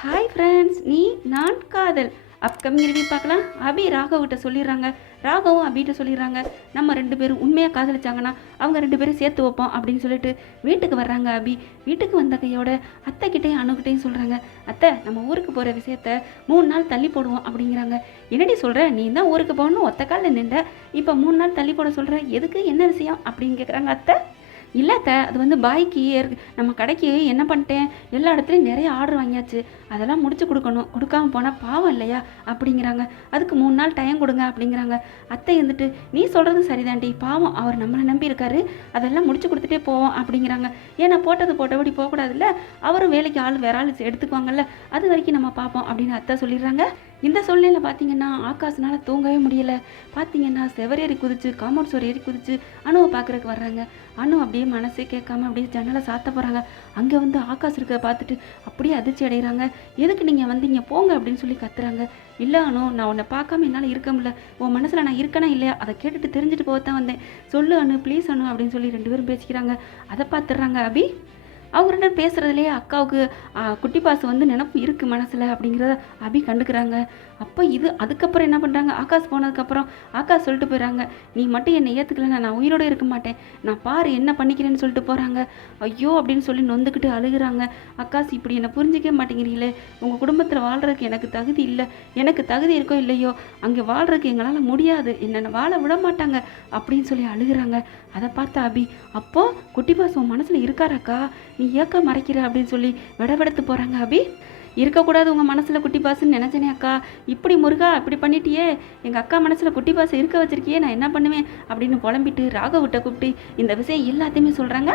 Hi friends நீ நான் காதல். அப்கமிங் ரிவ்யூ பார்க்கலாம். அபி ராகவ்கிட்ட சொல்லிடுறாங்க. ராகவும் அபிகிட்ட சொல்லிடுறாங்க. நம்ம ரெண்டு பேரும் உண்மையாக காதலிச்சாங்கன்னா அவங்க ரெண்டு பேரும் சேர்த்து வைப்போம் அப்படின்னு சொல்லிட்டு வீட்டுக்கு வர்றாங்க அபி. வீட்டுக்கு வந்த கையோட அத்தைக்கிட்டையும் அணுகிட்டையும் சொல்கிறாங்க அத்தை நம்ம ஊருக்கு போகிற விஷயத்த மூணு நாள் தள்ளி போடுவோம் அப்படிங்கிறாங்க. என்னடி சொல்கிற நீ தான் ஊருக்கு போகணும் ஒத்த காலில் நின்ற இப்போ மூணு நாள் தள்ளி போட சொல்கிற எதுக்கு? என்ன விஷயம்? அப்படின்னு கேட்குறாங்க அத்தை. இல்லாத அது வந்து பாய்க்கு நம்ம கடைக்கு என்ன பண்ணிட்டேன்? எல்லா இடத்துலையும் நிறைய ஆர்டர் வாங்கியாச்சு. அதெல்லாம் முடிச்சு கொடுக்கணும். கொடுக்காம போனால் பாவம் இல்லையா? அப்படிங்கிறாங்க. அதுக்கு மூணு நாள் டைம் கொடுங்க அப்படிங்கிறாங்க. அத்தை இருந்துட்டு நீ சொல்கிறது சரிதாண்டி. பாவம். அவர் நம்மளை நம்பி இருக்காரு. அதெல்லாம் முடிச்சு கொடுத்துட்டே போவோம். அப்படிங்கிறாங்க. ஏன்னா போட்டது போட்டபடி போகக்கூடாதுல்ல? அவரும் வேலைக்கு ஆள் வேற ஆள் எடுத்துக்குவாங்கல்ல? அது வரைக்கும் நம்ம பார்ப்போம் அப்படின்னு அத்தை சொல்லிடுறாங்க. இந்த சூழ்நிலையில் பார்த்தீங்கன்னா ஆகாஷ்னால் தூங்கவே முடியல. பார்த்தீங்கன்னா செவரேறி குதிச்சு காமௌண்ட் சுவர் ஏறி குதிச்சு அணுவை பார்க்குறக்கு வர்றாங்க. அணு அப்படியே மனசே கேட்காம அப்படியே ஜன்னலை சாத்த போகிறாங்க அங்கே வந்து ஆகாஷ் இருக்க பார்த்துட்டு அப்படியே அதிர்ச்சி அடைகிறாங்க எதுக்கு நீங்கள் வந்தீங்க? போங்க அப்படின்னு சொல்லி கத்துறாங்க. இல்லை அனு நான் உன்னை பார்க்காம என்னால் இருக்க முடியல. உன் மனசில் நான் இருக்கேனா இல்லையா? அதை கேட்டுட்டு தெரிஞ்சுட்டு போக தான் வந்தேன். சொல்லு அனு ப்ளீஸ் அனு அப்படின்னு சொல்லி ரெண்டு பேரும் பேசிக்கிறாங்க. அதை பார்த்துடுறாங்க அபி. அவங்க ரெண்டு பேரும் பேசுகிறதுலேயே அக்காவுக்கு குட்டி பாசு வந்து நினப்பு இருக்குது மனசில் அப்படிங்கிறத அபி கண்டுக்கிறாங்க. அப்போ இது அதுக்கப்புறம் என்ன பண்ணுறாங்க ஆகாஷ் போனதுக்கப்புறம் ஆகாஷ் சொல்லிட்டு போயிடுறாங்க நீ மட்டும் என்னை ஏற்றுக்கலன்னா நான் உயிரோட இருக்க மாட்டேன். நான் பாரு என்ன பண்ணிக்கிறேன்னு சொல்லிட்டு போகிறாங்க ஐயோ அப்படின்னு சொல்லி நொந்துக்கிட்டு அழுகுறாங்க. ஆகாஷ் இப்படி என்னை புரிஞ்சிக்க மாட்டேங்கிறீங்களே. உங்கள் குடும்பத்தில் வாழ்கிறதுக்கு எனக்கு தகுதி இல்லை. எனக்கு தகுதி இருக்கோ இல்லையோ அங்கே வாழ்கிறதுக்கு எங்களால் முடியாது. என்னென்ன வாழ விட மாட்டாங்க அப்படின்னு சொல்லி அழுகுறாங்க. அதை பார்த்தா அபி அப்போ குட்டி பாஸ் உன் மனசில் இருக்காராக்கா நீ ஏக்கா மறைக்கிற அப்படின்னு சொல்லி விடவெடுத்து போகிறாங்க அபி. இருக்கக்கூடாது உங்கள் மனசில் குட்டி பாசுன்னு நினச்சேனே அக்கா. இப்படி முருகா இப்படி பண்ணிட்டியே. எங்கள் அக்கா மனசில் குட்டி பாசு இருக்க வச்சிருக்கியே நான் என்ன பண்ணுவேன்? அப்படின்னு புலம்பிட்டு ராகவிட்ட கூப்பிட்டு இந்த விஷயம் எல்லாத்தையுமே சொல்கிறாங்க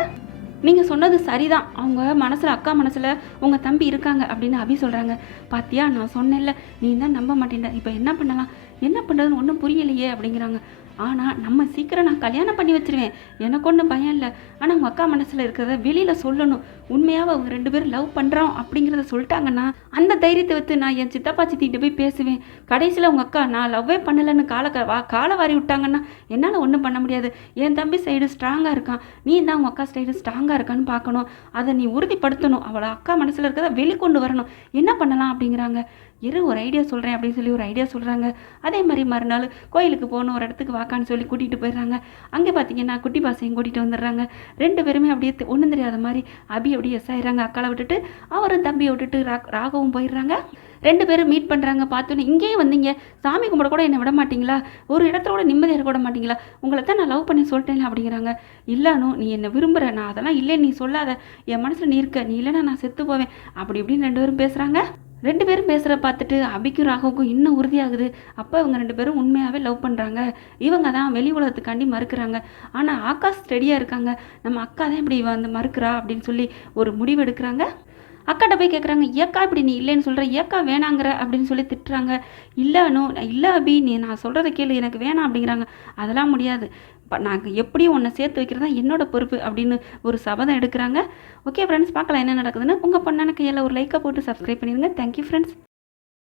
நீங்கள் சொன்னது சரிதான். அவங்க மனசில் அக்கா மனசில் உங்கள் தம்பி இருக்காங்க அப்படின்னு அபி சொல்கிறாங்க பாத்தியா நான் சொன்னேன்ல நீ தான் நம்ப மாட்டேன்ட இப்போ என்ன பண்ணலாம்? என்ன பண்ணுறதுன்னு ஒன்றும் புரியலையே அப்படிங்கிறாங்க. ஆனால் நம்ம சீக்கிரம் நான் கல்யாணம் பண்ணி வச்சிருவேன். எனக்கு ஒன்றும் பயம் இல்லை. ஆனால் உங்கள் அக்கா மனசில் இருக்கிறத வெளியில் சொல்லணும். உண்மையாக அவங்க ரெண்டு பேரும் லவ் பண்ணுறோம் அப்படிங்கிறத சொல்லிட்டாங்கன்னா அந்த தைரியத்தை வச்சு நான் என் சித்தப்பா சித்திகிட்ட போய் பேசுவேன். கடைசியில் உங்கள் அக்கா நான் லவ்வே பண்ணலைன்னு காலை க- வா காலை வாரி விட்டாங்கன்னா என்னால் ஒன்றும் பண்ண முடியாது. என் தம்பி சைடு ஸ்ட்ராங்காக இருக்கான். நீ தான் உங்கள் அக்கா சைடு ஸ்ட்ராங்காக இருக்கான்னு பார்க்கணும். அதை நீ உறுதிப்படுத்தணும். அவளை அக்கா மனசில் இருக்கிறத வெளிக்கொண்டு வரணும். என்ன பண்ணலாம்? அப்படிங்கிறாங்க. இரு ஒரு ஐடியா சொல்கிறேன் அப்படின்னு சொல்லி ஒரு ஐடியா சொல்கிறாங்க அதே மாதிரி மறுநாள் கோயிலுக்கு போகணும் ஒரு இடத்துக்கு வாக்கான்னு சொல்லி கூட்டிகிட்டு போயிடுறாங்க. அங்கே பார்த்தீங்கன்னா குட்டி பாசையும் கூட்டிகிட்டு வந்துடுறாங்க. ரெண்டு பேருமே அப்படியே ஒன்றும் தெரியாத மாதிரி அபி அப்படியே எஸ் ஆயிடுறாங்க. அக்காளை விட்டுட்டு அவரும் தம்பியை விட்டுட்டு ரா- ராகவும் போயிடுறாங்க. ரெண்டு பேரும் மீட் பண்ணுறாங்க பார்த்தோன்னே இங்கேயே வந்தீங்க. சாமி கும்பிட கூட என்னை விட மாட்டீங்களா? ஒரு இடத்துல கூட நிம்மதியாக இருக்க விட மாட்டீங்களா? உங்களை தான் நான் லவ் பண்ணி சொல்லிட்டேன் அப்படிங்கிறாங்க. இல்லைனோ நீ என்னை விரும்புகிற நான் அதெல்லாம் இல்லைன்னு நீ சொல்லாத. என் மனசில் நீ இருக்க நீ இல்லைன்னா நான் செத்து போவேன். அப்படி இப்படின்னு ரெண்டு பேரும் பேசுகிறாங்க ரெண்டு பேரும் பேசுகிற பார்த்துட்டு அபிக்கும் ராகவுக்கும் இன்னும் உறுதியாகுது. அப்போ இவங்க ரெண்டு பேரும் உண்மையாகவே லவ் பண்ணுறாங்க இவங்க தான் வெளி உலகத்துக்காண்டி மறுக்கிறாங்க. ஆனால் ஆகாஷ் ஸ்டெடியாக இருக்காங்க. நம்ம அக்கா தான் இப்படி வந்து மறுக்கிறா அப்படின்னு சொல்லி ஒரு முடிவு எடுக்கிறாங்க. அக்காட்ட போய் கேட்குறாங்க ஏக்கா இப்படி நீ இல்லைன்னு சொல்கிற ஏக்கா வேணாங்கிற அப்படின்னு சொல்லி திட்டுறாங்க. இல்லைனோ இல்லை அபி நீ நான் சொல்கிறத கேளு எனக்கு வேணாம் அப்படிங்கிறாங்க. அதெல்லாம் முடியாது. நாங்கள் எப்படியும் உன்னை சேர்த்து வைக்கிறது தான் என்னோட பொறுப்பு அப்படின்னு ஒரு சபதம் எடுக்கிறாங்க. ஓகே ஃப்ரெண்ட்ஸ் பார்க்கலாம் என்ன நடக்குதுன்னு. உங்கள் பொண்ணான கையில் ஒரு லைக்கை போட்டு சப்ஸ்கிரைப் பண்ணிடுங்க. Thank you friends